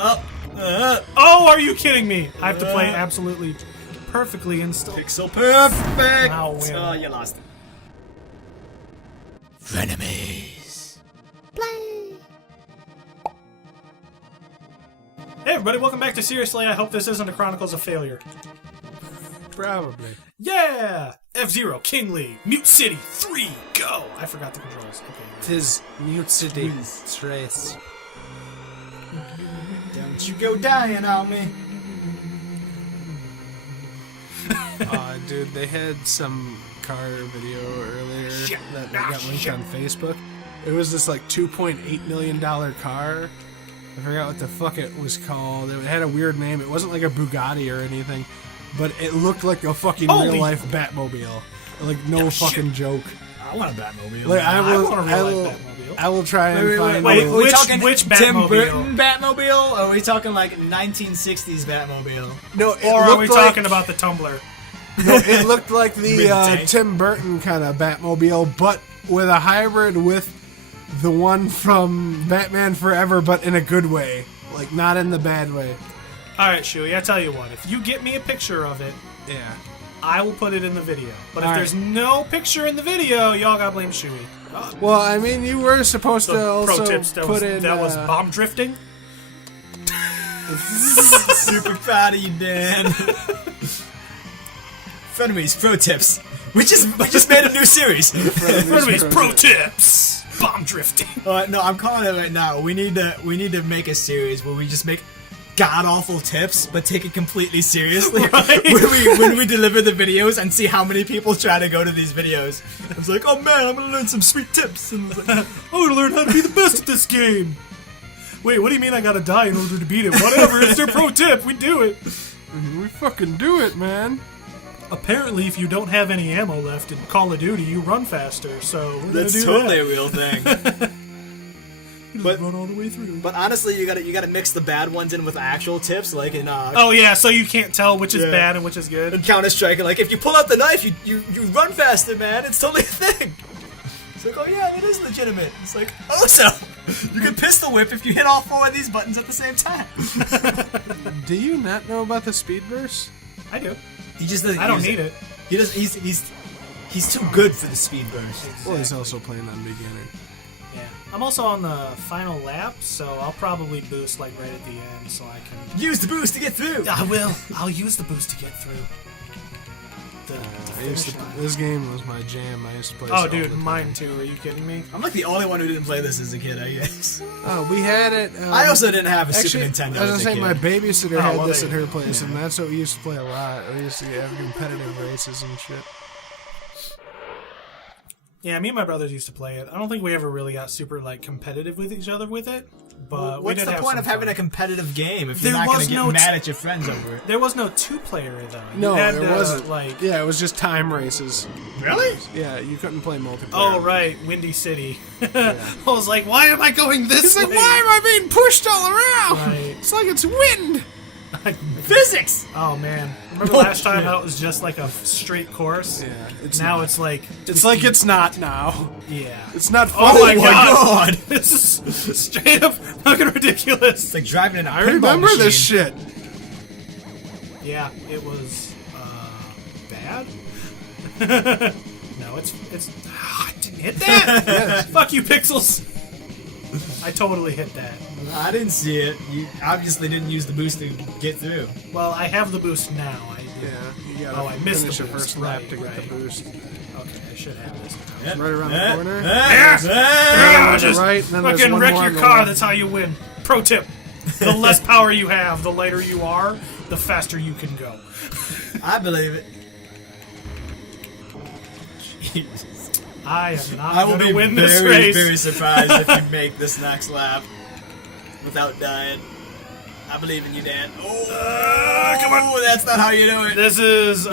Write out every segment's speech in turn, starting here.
Oh, are you kidding me? I have to play absolutely perfectly and still. Pixel perfect. I'll win. Oh, you lost. Frenemies. Play. Hey everybody, welcome back to Seriously. I hope this isn't a Chronicles of Failure. Probably. Yeah! F-Zero, King League, Mute City, 3, go! I forgot the controls. Okay. Tis Mute City. Trace. Don't you go dying on me. Dude, they had some car video earlier that got linked on Facebook. It was this like $2.8 million car. I forgot what the fuck it was called. It had a weird name. It wasn't like a Bugatti or anything, but it looked like a fucking real life Batmobile. Like no fucking joke. I want a Batmobile. Like I want a real life Batmobile. I will try and find. Wait, Are we talking which Tim Batmobile? Burton Batmobile? Or are we talking like 1960s Batmobile? No, Or are we talking about the Tumbler? No, it looked like the Mid-tank. Tim Burton kind of Batmobile, but with a hybrid with the one from Batman Forever, but in a good way. Like, not in the bad way. Alright, Shuey, I tell you what. If you get me a picture of it, Yeah. I will put it in the video. But if All right. there's no picture in the video, y'all gotta blame Shuey. Well, I mean, you were supposed to also Pro tips, that put was, in... that was bomb drifting. Super proud of you, Dan. Frenemies, pro tips. We just made a new series. Frenemies Pro Tips! Bomb drifting. No, I'm calling it right now. We need to make a series where we just make god awful tips, but take it completely seriously. Right. when we deliver the videos and see how many people try to go to these videos. It's like, oh man, I'm gonna learn some sweet tips. And it's like, I'm gonna learn how to be the best at this game. Wait, what do you mean I gotta die in order to beat it? Whatever, it's their pro tip. We do it. We fucking do it, man. Apparently, if you don't have any ammo left in Call of Duty, you run faster. So we're that's gonna do totally that. a real thing. But run all the way through. But honestly, you gotta mix the bad ones in with actual tips, like in Oh yeah, so you can't tell which is bad and which is good. in Counter-Strike. Like if you pull out the knife, you run faster, man. It's totally a thing. It's like, oh yeah, that is legitimate. It's like, also, you can pistol whip if you hit all 4 of these buttons at the same time. Do you not know about the speed burst? I do. He just doesn't. I don't need it. He does. He's too good for the speed burst. Well, he's also playing on beginner. Yeah. I'm also on the final lap, so I'll probably boost like right at the end, so I can. Use the boost to get through. I will. I'll use the boost to get through. This game was my jam. I used to play. Oh, this all dude, the time. mine too. Are you kidding me? I'm like the only one who didn't play this as a kid, I guess. Oh, we had it. I also didn't have a Actually, Super Nintendo I was as a gonna say kid. my babysitter Oh, had well, this there at you her go. place, and that's what we used to play a lot. We used to have competitive races and shit. Yeah, me and my brothers used to play it. I don't think we ever really got super like competitive with each other with it, but we What's did the have point some of having fun. a competitive game if you're There not going was to get no mad at your friends over it? There was no two-player though. You No, had there to, wasn't. Like, Yeah, it was just time races. Really? Yeah, you couldn't play multiplayer. oh right, Windy City. I was like, why am I going this He's way? like, why am I being pushed all around? Right. It's like it's wind. Physics! Oh man, remember last time how it was just like a straight course? Yeah, it's Now not. it's like It's like it's not now. yeah. It's not Oh fun. my god. God! This is straight up fucking ridiculous. It's like driving an I iron remember this shit. Yeah, it was bad. No, it's I didn't hit that. Fuck you, Pixels. I totally hit that. I didn't see it. You obviously didn't use the boost to get through. Well, I have the boost now. Yeah, you gotta Oh, I missed finish the your boost. first lap Right, to get right. the boost. Okay, I should have this. Right around the corner. Just right, and then there's fucking one wreck more your on the car. left. That's how you win. Pro tip: the less power you have, the lighter you are, the faster you can go. I believe it. Jesus. I am not I will going be to win this very, race. very surprised if you make this next lap without dying. I believe in you, Dan. Oh, come on. That's not how you do it. This is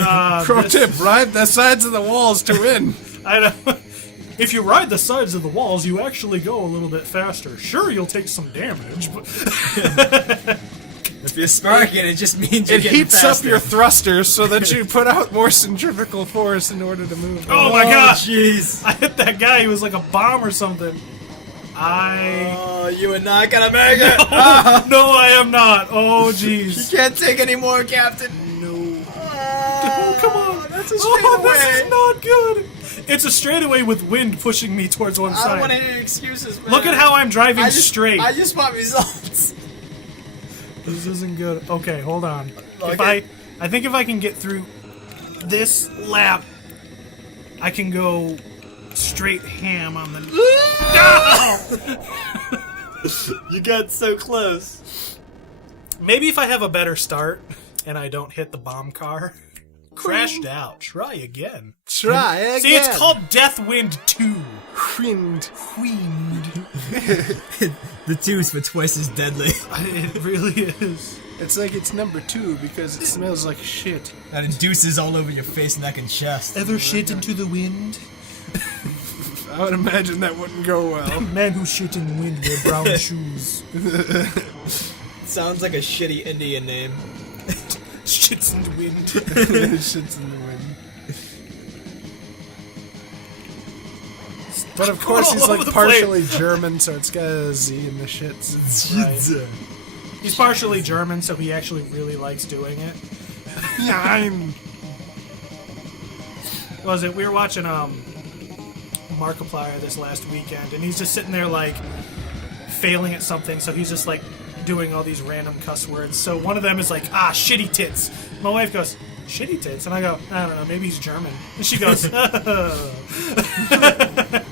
Pro tip: ride the sides of the walls to win. I know. If you ride the sides of the walls, you actually go a little bit faster. Sure, you'll take some damage, but If you're sparking, it just means you're It getting heats faster. up your thrusters so that you put out more centrifugal force in order to move. oh my gosh, Jeez. I hit that guy. He was like a bomb or something. Oh, you are not gonna make it! No, I am not. Oh, You jeez. can't take any more, Captain! No. Oh, Come on. That's a Oh, straightaway! this is not good. It's a straightaway with wind pushing me towards one I don't side. want any excuses, man. Look at how I'm driving straight. I just want results. This isn't good. Okay, hold on. Okay. I think if I can get through this lap, I can go straight ham on the. You got so close. Maybe if I have a better start and I don't hit the bomb car. Crashed out. Try again. Try again. See, it's called Death Wind 2. Wind. The two's for twice as deadly. It really is. It's like it's number 2 because it smells like shit. And it deuces all over your face, neck, and chest. Ever shit into the wind? I would imagine that wouldn't go well. Man who shit in the wind wear brown shoes. Sounds like a shitty Indian name. Shits in the wind. Shit's in the wind. But of course he's All over like the partially German, so it's got a Z in the shits. Right. He's partially German, so he actually really likes doing it. Yeah, I'm. Was it? We were watching Markiplier this last weekend, and he's just sitting there like failing at something, so he's just like doing all these random cuss words. So one of them is like, shitty tits. My wife goes, shitty tits? And I go, I don't know, maybe he's German. And she goes,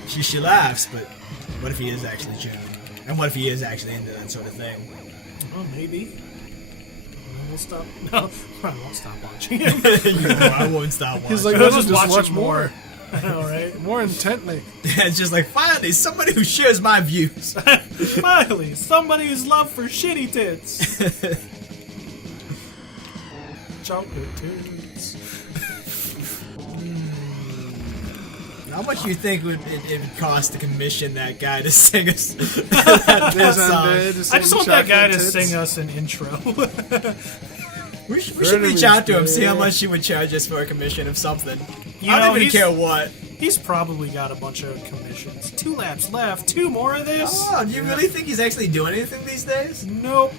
She laughs, but what if he is actually German? And what if he is actually into that sort of thing? Oh, maybe. We'll stop. No, I won't stop watching him. I won't stop watching. He's like, We'll let's just just watch more. I know, right? More intently. It's just like, finally, somebody who shares my views. Finally, somebody's love for shitty tits. Chocolate tits. How much do you think it would cost to commission that guy to sing us that song? I just want that guy to sing us an intro. We should reach out to him, see how much he would charge us for a commission of something. I don't even care what. He's probably got a bunch of commissions. 2 laps left. 2 more of this? Oh, do you really think he's actually doing anything these days? Nope.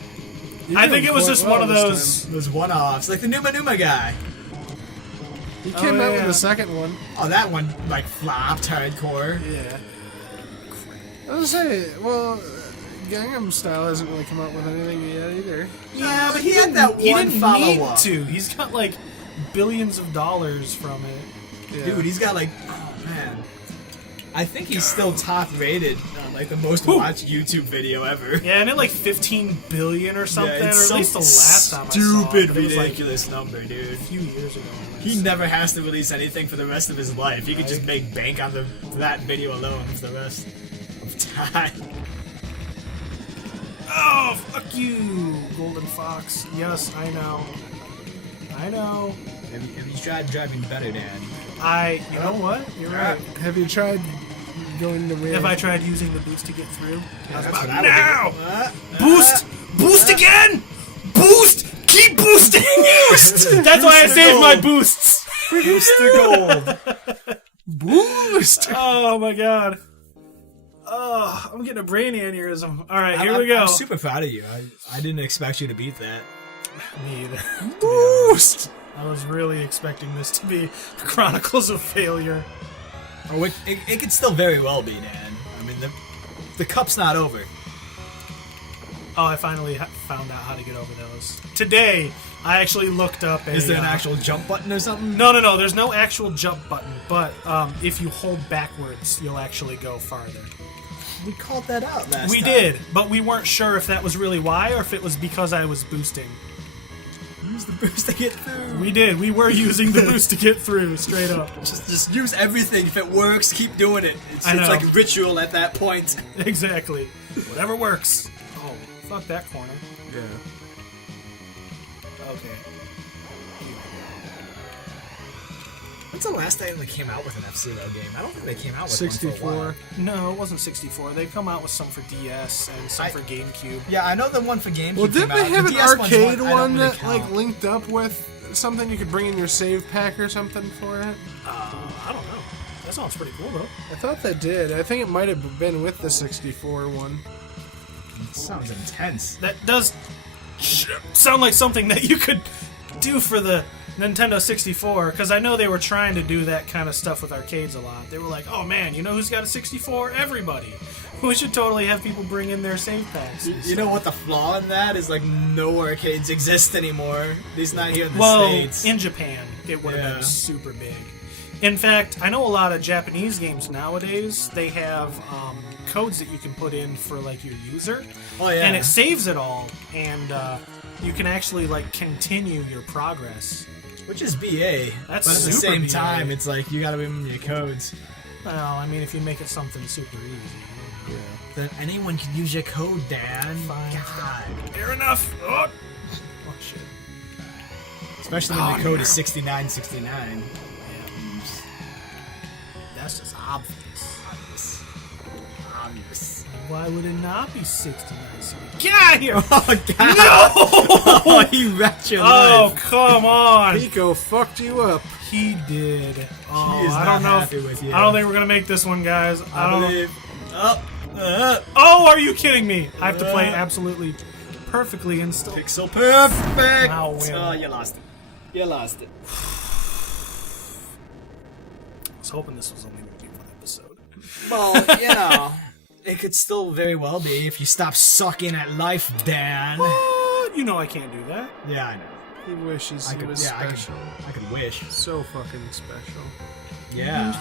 I think it was just one of those. Those one-offs, like the Numa Numa guy. He came out with the second one. Oh, that one, like, flopped hardcore. Yeah. I was gonna say, well, Gangnam Style hasn't really come out with anything yet either. Yeah, but he had that He one didn't follow-up. need to. He's got like billions of dollars from it. Yeah. Dude, he's got like, oh man. I think he's still top rated on like the most watched YouTube video ever. Yeah, and it like 15 billion or something, Yeah, or it's at least the last time I saw stupid, it. But it was like ridiculous number, dude. a few years ago. He never has to release anything for the rest of his life. He could just make bank on that video alone for the rest of time. Oh, fuck you, Golden Fox. Yes, I know. I know. Have you tried driving better, Dan? You know what? You're right. Have you tried going the way? Have I tried using the boost to get through? That's about what I would now! do. Boost! Boost again! Boost! Keep boosting! Boost! That's why I saved my boosts! Boost to gold. Boost! Oh my god. Oh, I'm getting a brain aneurysm. Alright, here we go. I'm super proud of you. I didn't expect you to beat that. Me either. Boost! I was really expecting this to be Chronicles of Failure. Oh, it could still very well be, Dan. I mean, the cup's not over. Oh, I finally found out how to get over those. Today, I actually looked up a... Is there an actual jump button or something? No. There's no actual jump button, but if you hold backwards, you'll actually go farther. We called that out last We time. did, but we weren't sure if that was really why or if it was because I was boosting. Use the boost to get through. We did. We were using the boost to get through, straight up. Just use everything. If it works, keep doing it. It's I know. like ritual at that point. Exactly. Whatever works. Oh, fuck that corner. Yeah. Okay. When's the last time they came out with an F-Zero game? I don't think they came out with one for a 64. while. No, it wasn't 64. They come out with some for DS and some I- for GameCube. Yeah, I know the one for GameCube. Well, didn't came they out. have The an DS one's arcade I don't one really that count. like linked up with something you could bring in your save pack or something for it? I don't know. That sounds pretty cool, though. I thought that did. I think it might have been with the 64 one. It sounds intense. That does sound like something that you could do for the Nintendo 64, because I know they were trying to do that kind of stuff with arcades a lot. They were like, oh man, you know who's got a 64? Everybody. We should totally have people bring in their save packs. You know what the flaw in that is? Like, no arcades exist anymore. At least not here in the Well, States. in Japan, it would have Yeah. been super big. In fact, I know a lot of Japanese games nowadays, they have codes that you can put in for, like, your user. Oh, yeah. And it saves it all, and you can actually, like, continue your progress. Which is BA. That's but at the super same BA. time, it's like, you gotta remember your codes. Well, I mean, if you make it something super easy. Yeah. Then anyone can use your code, Dan. Fine. God. Fair enough. Oh, shit. Especially when the code is 6969. That's just obvious. Obvious. Why would it not be 69? Get out of here! Oh, God. No! Oh, he wrecked your Oh, life. come on! Pico fucked you up. He did. Oh, He is I not don't know. happy with you. I don't think we're gonna make this one, guys. I don't know. believe. Oh, are you kidding me? I have to play absolutely perfectly and still. Pixel perfect. Now win. Oh, you lost it. You lost it. I was hoping this was only gonna be one episode. Well, you know, it could still very well be if you stop sucking at life, Dan. You know I can't do that. Yeah, I know. He wishes he was I special. could wish. So fucking special. Yeah.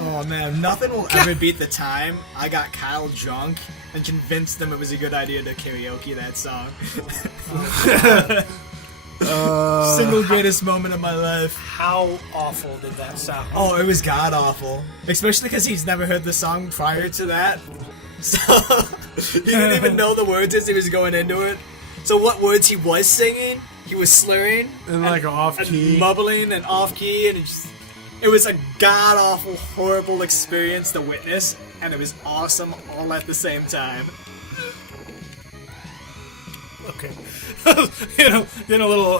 Oh man, nothing will ever beat the time I got Kyle drunk and convinced him it was a good idea to karaoke that song. Single greatest moment of my life. How awful did that sound? Oh, it was god awful. Especially because he's never heard the song prior to that. So, he didn't even know the words as he was going into it. So what words he was singing, he was slurring. And like off key. And mumbling and off key, and it was a god awful, horrible experience to witness, and it was awesome all at the same time. Okay. Getting a little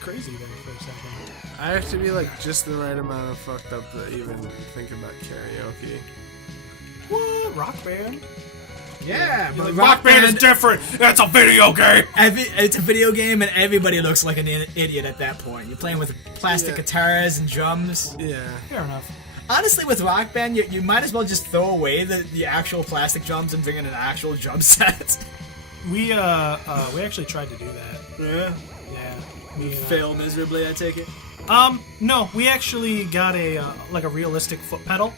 crazy there for a second. I have to be like just the right amount of fucked up to even think about karaoke. What? Rock Band? Yeah, but Rock Band is different. That's a video game. It's a video game, and everybody looks like an idiot at that point. You're playing with plastic guitars and drums. Yeah. Fair enough. Honestly, with Rock Band, you might as well just throw away the actual plastic drums and bring in an actual drum set. We actually tried to do that. Yeah. Yeah. We, Fail miserably, I take it. No, we actually got a realistic foot pedal,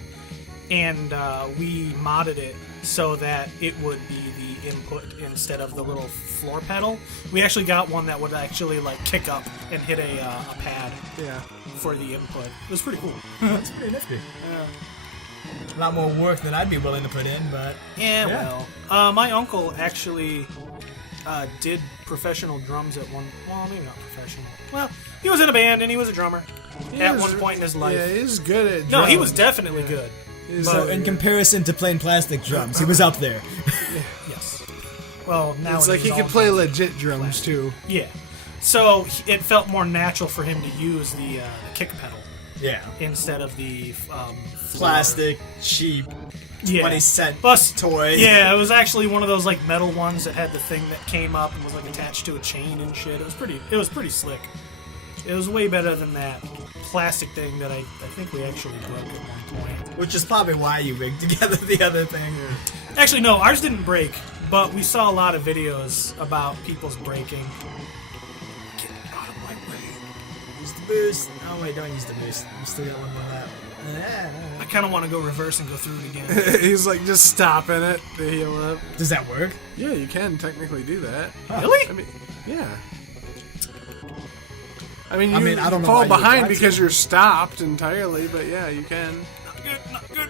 and we modded it so that it would be the input instead of the little floor pedal. We actually got one that would actually like kick up and hit a pad Yeah. for the input. It was pretty cool. That's pretty nifty. A lot more work than I'd be willing to put in, but Yeah, well, my uncle actually did professional drums at one. Well, maybe not professional. Well, he was in a band and he was a drummer at one point in his life. Yeah, he's good at No, he drums. was definitely good. He's so like- in comparison to playing plastic drums, he was up there. Yes. Well, now it's like he could play legit drums too. Yeah. So it felt more natural for him to use the kick pedal Yeah. instead of the Plastic, cheap, 20-cent Plus, toy. Yeah, it was actually one of those like metal ones that had the thing that came up and was like attached to a chain and shit. It was pretty slick. It was way better than that plastic thing that I think we actually broke at one point. Which is probably why you rigged together the other thing. Actually, no, ours didn't break, but we saw a lot of videos about people's breaking. Get out of my way. Use the boost. Oh wait, don't use the boost. You still got one more lap. I kind of want to go reverse and go through it again. He's like just stopping it to heal up. Does that work? Yeah, you can technically do that. Really? I mean, yeah. I mean, you I don't know fall why you would behind want because to. you're stopped entirely, but yeah, you can. Not good, not good.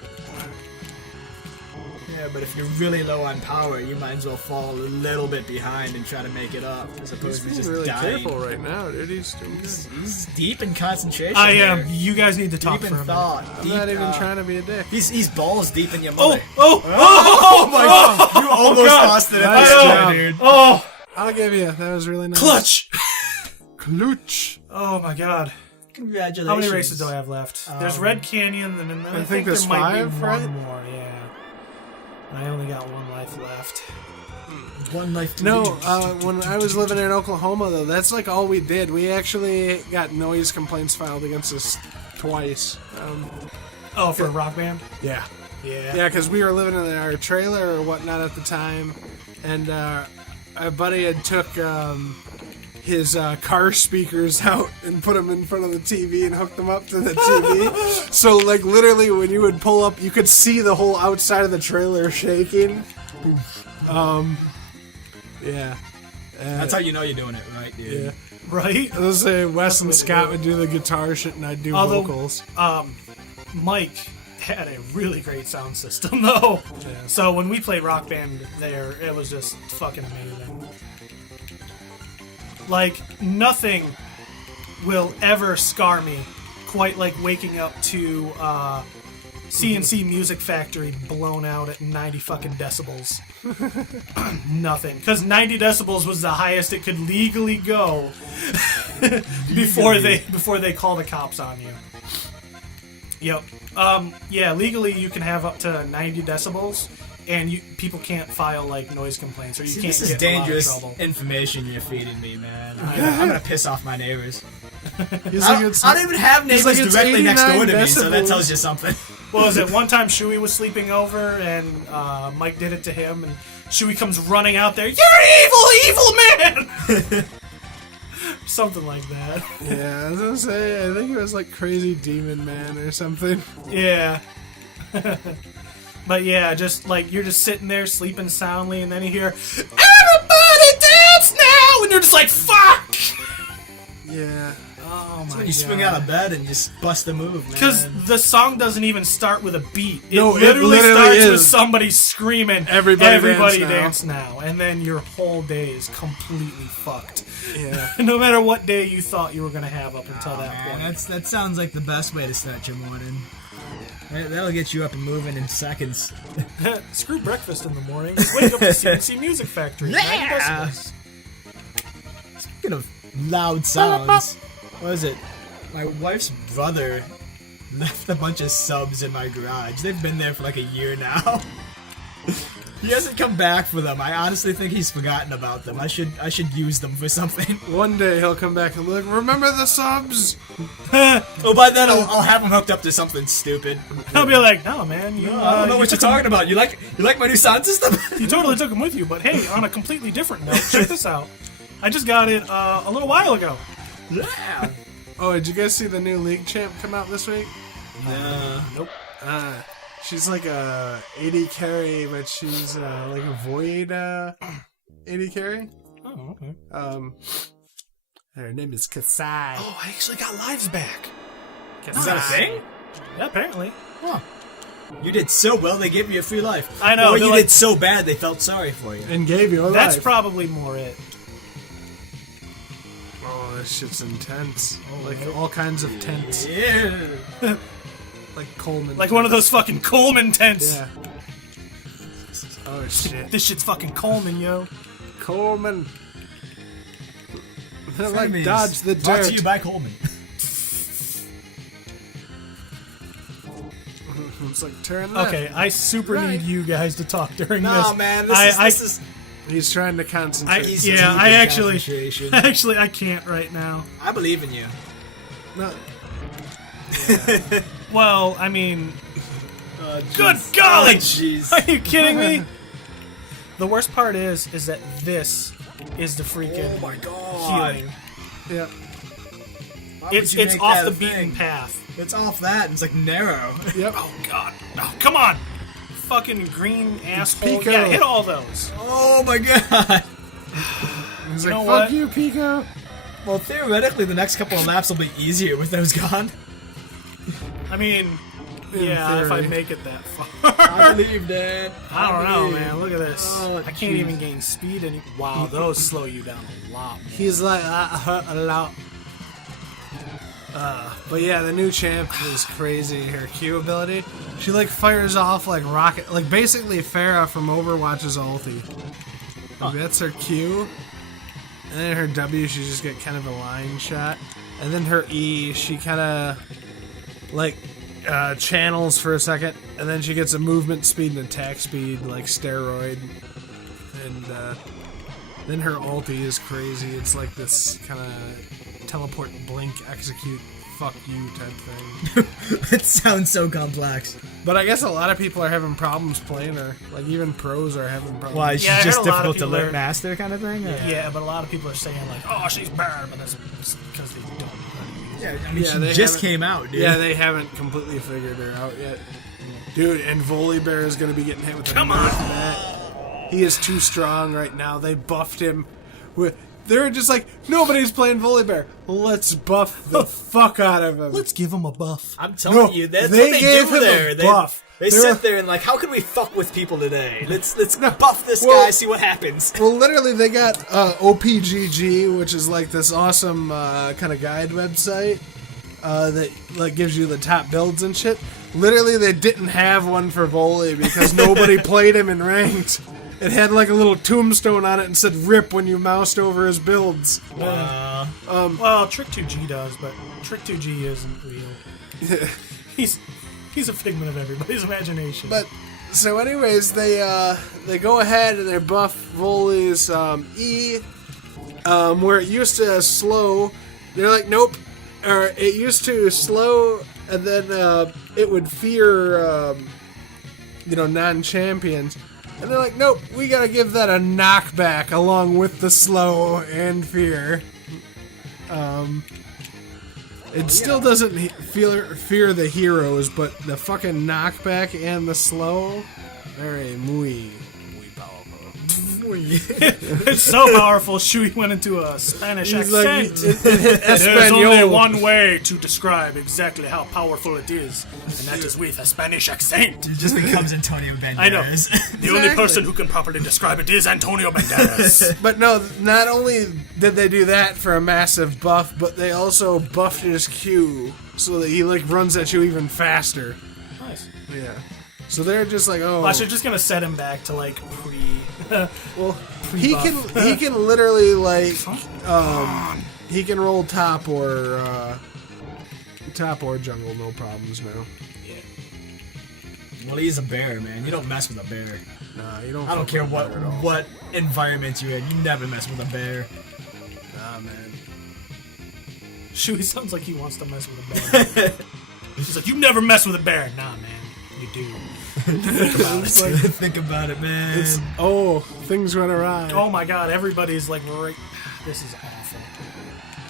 Yeah, but if you're really low on power, you might as well fall a little bit behind and try to make it up, as He's opposed to being just really dying. careful right now, dude. He's doing good. He's deep in concentration. I am. there. You guys need to talk Deep for in a minute. thought. I'm Deep, not even trying to be a dick. He's balls deep in your Oh, mother. oh my god! You almost God. lost it at Nice this job. point, dude. Oh, I'll give you. That was really nice. clutch. Clutch. Oh my god. Congratulations. How many races do I have left? There's Red Canyon, and then I think there's there might 5, be right? one more, yeah. And I only got 1 life left. One life to No, lose. when I was living in Oklahoma, though, that's like all we did. We actually got noise complaints filed against us twice. Oh, for a rock band? Yeah. Yeah. Yeah, because we were living in our trailer or whatnot at the time, and our buddy had took his car speakers out and put them in front of the TV and hooked them up to the TV. So, like, literally, when you would pull up, you could see the whole outside of the trailer shaking. Yeah. That's how you know you're doing it right, dude. Yeah. Right? I was saying Wes and Scott would do the guitar shit and I'd do vocals. Mike had a really great sound system, though. Yeah. So when we played Rock Band there, it was just fucking amazing. Like, nothing will ever scar me quite like waking up to CNC Music Factory blown out at 90 fucking decibels. Nothing. Because 90 decibels was the highest it could legally go before they call the cops on you. Yep. Yeah, legally you can have up to 90 decibels, and people can't file like noise complaints, or you can't This is get in a lot of dangerous trouble. information you're feeding me, man. I'm gonna piss off my neighbors. He's I like, don't, it's, I don't even have neighbors like, it's directly next door to 89 me, so that decibels. tells you something. What was it? One time Shuey was sleeping over, and Mike did it to him, and Shuey comes running out there. You're an evil, evil man! Something like that. yeah, I was gonna say, I think it was like Crazy Demon Man or something. Yeah. But yeah, just like you're just sitting there sleeping soundly, and then you hear, "Everybody dance now!" and you're just like, "Fuck!" Yeah. Oh my When you spring out of bed and just bust a move, man. Because the song doesn't even start with a beat. It No, it literally literally starts with is. somebody screaming, Everybody dance now. And then your whole day is completely fucked. Yeah. No matter what day you thought you were going to have up until that Man, point. that sounds like the best way to start your morning. That'll get you up and moving in seconds. Screw breakfast in the morning. Just wake up to CNC Music Factory. Yeah! 90 decibels. Speaking of loud sounds, what is it? My wife's brother left a bunch of subs in my garage. They've been there for like a year now. He hasn't come back for them. I honestly think he's forgotten about them. I should use them for something. One day he'll come back and be like, remember the subs? Oh, by then I'll have him hooked up to something stupid. I'll be like, no, man. You, I don't know what you're talking about. You like my new sound system? You totally took them with you. But hey, on a completely different note, check this out. I just got it a little while ago. Yeah. Oh, did you guys see the new League Champ come out this week? Nope. She's like a 80 carry, but she's like a void 80 carry. Oh, okay. Her name is Kasai. Oh, I actually got lives back. Is that a thing? Yeah, apparently. Huh. You did so well, they gave you a free life. I know, Or they're you like- did so bad, they felt sorry for you. And gave you a That's life. probably more it. Oh, this shit's intense. Like all kinds of tents. Yeah. Like Coleman. Like one of those fucking Coleman tents. Yeah. Oh shit. This shit's fucking Coleman, yo. Coleman. They're like Frenemies. dodge the Brought dirt. to you by Coleman. It's like turn left. Okay, I super Right. need you guys to talk during No, this. man, I this is He's trying to concentrate. He's yeah, deep I in actually, concentration. actually, I can't right now. I believe in you. No. Well, I mean, good golly, Jeez. are you kidding me? The worst part is that this is the freaking Oh my god. healing. Yeah. Why would It's you make off that the a beaten thing? path. It's off that, and it's like narrow. Yep. Oh god, oh come on, fucking green asshole. Pico. Yeah, hit all those. Oh my god. He's You like, know fuck what? you, Pico. Well, theoretically, the next couple of laps will be easier with those gone. I mean, In yeah, if I theory. make it that far. I believe, Dad. I don't know, believe. man. Look at this. Oh, I can't jeez. even gain speed any. Wow, those slow you down a lot. Man. He's like, hurt a lot. But yeah, the new champ is crazy. Her Q ability, she like fires off like rocket, like basically Pharah from Overwatch's ulti. Like, that's her Q, and then her W, she just get kind of a line shot, And then her E, she kind of like channels for a second, and then she gets a movement speed and attack speed like steroid. And then her ulti is crazy. It's like this kind of teleport, blink, execute, fuck you type thing. It sounds so complex. But I guess a lot of people are having problems playing her. Like even pros are having problems. Why? She's Yeah, I heard just a lot of difficult to people learn are- master kind of thing? Or? Yeah, but a lot of people are saying like, "Oh, she's bad," but that's because they don't know how to use it. Yeah, I mean, Yeah, she they just haven't- came out, dude. Yeah, they haven't completely figured her out yet. Dude, and Volibear is going to be getting hit with a Come nerf on. net. He is too strong right now. They buffed him. They're just like, nobody's playing Volibear. Let's buff the fuck out of him. Let's give him a buff. I'm telling No, you, that's they what they gave do him a there. buff. They They're- sit there and like, how can we fuck with people today? Let's buff this Well- guy, see what happens. Well, literally, they got OPGG, which is like this awesome kind of guide website that like gives you the top builds and shit. Literally, they didn't have one for Volley because nobody played him in ranked. It had like a little tombstone on it and said "RIP" when you moused over his builds. Well, Trick 2G does, but Trick 2G isn't real. He's a figment of everybody's imagination. But so, anyways, they go ahead and they buff Volley's E, where it used to slow. They're like, nope. Or it used to slow, and then it would fear, non-champions. And they're like, nope, we gotta give that a knockback along with the slow and fear. It still doesn't fear the heroes, but the fucking knockback and the slow, very muy powerful. It's so powerful, Shui went into a Spanish He's like, accent. There's only Espanol. one way to describe exactly how powerful it is, and that is with a Spanish accent. It just becomes Antonio Banderas. I know. The only Exactly. person who can properly describe it is Antonio Banderas. But no, not only did they do that for a massive buff, but they also buffed his Q so that he like runs at you even faster. Nice. Yeah. So they're just like, oh. Watch, they're just gonna set him back to like pre. Well, he can literally like he can roll top or jungle, no problems now. Well, he's a bear, man. You don't mess with a bear. Nah, you don't. I don't fuck care with what her at all. what environment you're in. You never mess with a bear. Nah, man. Shui sounds like he wants to mess with a bear. He's like, you never mess with a bear. Nah, man, you do. It's like, Think about it, man. things went awry. Oh my god, everybody's like, right. This is awful.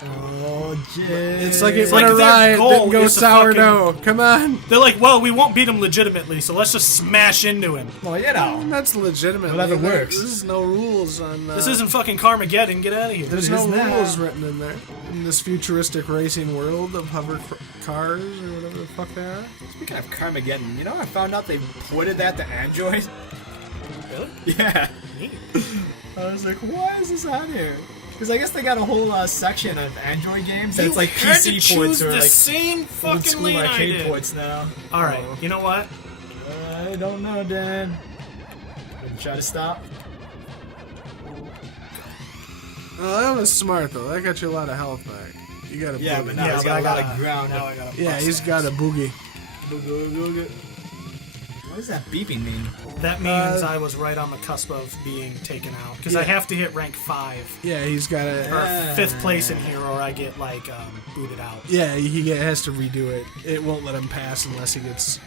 Oh, yeah. It's like it like went their awry. It goal didn't go is to sourdough. Come on. They're like, well, we won't beat him legitimately, so let's just smash into him. Well, you know. That's legitimate. Whatever works. There's no rules on. This isn't fucking Carmageddon. Get out of here. There's It no is now. rules written in there. In this futuristic racing world of hover cars or whatever the fuck they are. Speaking of Carmageddon, you know, I found out they ported that to Android. Really? Yeah. Neat. I was like, why is this on here? Because I guess they got a whole section of Android games that's like You had to PC choose ports or the like same old fucking school lane I arcade did. ports now. All right, you know what? I don't know, Dan. Gonna try to stop. Oh, that was smart though. That got you a lot of health back. You got a Yeah, boogie. but now he's but got I a lot of gotta- ground. Now I gotta. Yeah, bust he's ass. got a boogie. What does that beeping mean? That means I was right on the cusp of being taken out because I Yeah. have to hit rank 5 Yeah, he's got or a. 5th place in here, or I get like booted out. Yeah, he has to redo it. It won't let him pass unless he gets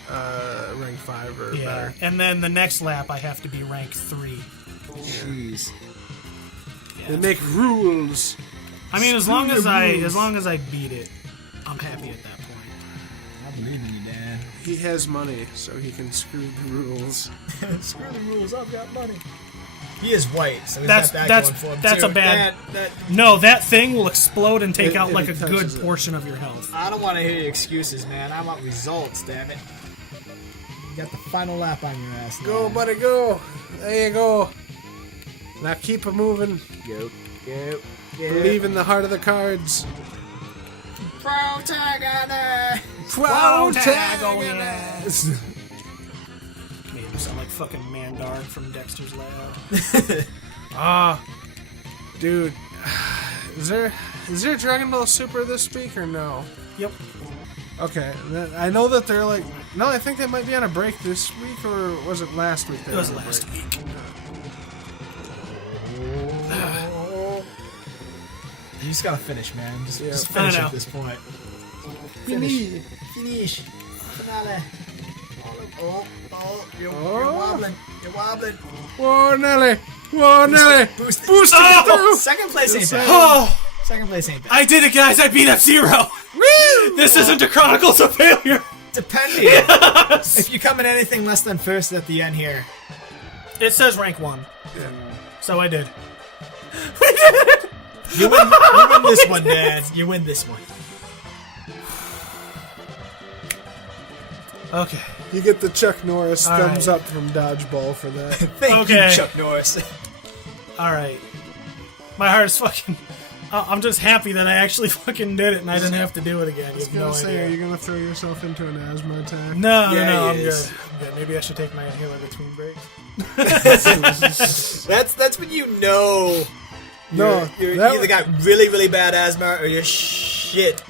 rank 5 or Yeah, better. and then the next lap I have to be rank 3. Jeez. They make rules. I mean, as long as I beat it, I'm happy at that point. I believe in you, Dan. He has money, so he can screw the rules. Screw the rules, I've got money. He is white, so he's That's- got that that's- going for him that's too. a bad- That, No, that thing will explode and take If- out if like it a touches good it. portion of your health. I don't want to hear your excuses, man. I want results, damn it. You got the final lap on your ass now. Go, buddy, go. There you go. Now keep it moving. Go. Believe in the heart of the cards. Protagonist! Protagonist. Made him sound like fucking Mandark from Dexter's Lab. Ah, dude. Is there? Is there Dragon Ball Super this week or no? Yep. Okay, I know that they're like... No, I think they might be on a break this week, or was it last week? It was last week. You just gotta finish, man. Just I finish don't know. at this point. Finish. Finish. Finale. Oh, you're Oh. wobbling. You're wobbling. Whoa, Nelly! Whoa, Nelly! Boost it. Boost it Oh! through! Second place ain't bad. Oh, Second place ain't bad. I did it, guys! I beat F-Zero! Woo! This isn't a Chronicles of Failure! Depending. Yes! If you come in anything less than first at the end here. It says rank 1. So I did. You win this one, man. You win this one. Okay. You get the Chuck Norris All thumbs right. up from Dodgeball for that. Thank Okay. you, Chuck Norris. Alright. My heart is fucking... I'm just happy that I actually fucking did it and I didn't have to do it again. You I was have no gonna say, are idea. you gonna throw yourself into an asthma attack? No, Yeah, no, he I'm is. good. I'm good. Maybe I should take my inhaler between breaks. That's when you know. No, You're that either was- got really, really bad asthma or you're shit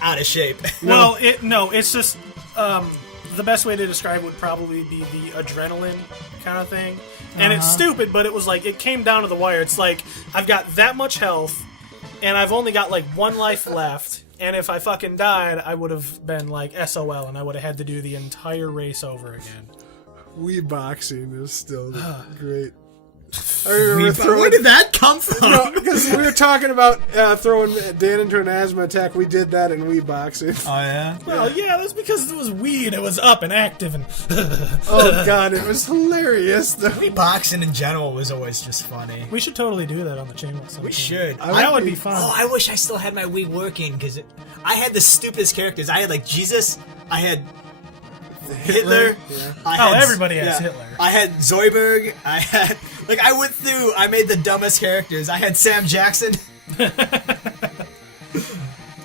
out of shape. Well, it's just the best way to describe it would probably be the adrenaline kind of thing. And it's stupid, but it was like it came down to the wire. It's like I've got that much health, and I've only got like 1 life left. And if I fucking died, I would have been like SOL, and I would have had to do the entire race over again. Wii boxing is still great. I remember Where did that come from? No, because we were talking about throwing Dan into an asthma attack. We did that in Wii boxing. Oh, yeah? Well, yeah, that's because it was Wii and it was up and active and. Oh god, it was hilarious. Boxing in general was always just funny. We should totally do that on the channel. Sometime. We should. That would be fun. Oh, I wish I still had my Wii working, because I had the stupidest characters. I had, like, Jesus. I had Hitler. Yeah. I had, everybody has Hitler. I had Zoidberg. I had... Like, I made the dumbest characters. I had Sam Jackson.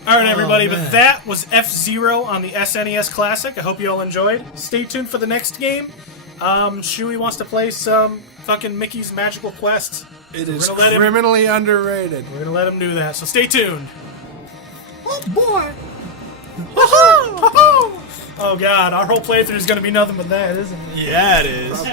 All right, everybody, man. but that was F-Zero on the SNES Classic. I hope you all enjoyed. Stay tuned for the next game. Shuey wants to play some fucking Mickey's Magical Quest. It We're is gonna let him- criminally underrated. We're gonna let him do that, so stay tuned. Oh, boy. Oh god, our whole playthrough is gonna be nothing but that, isn't it? Yeah, it is.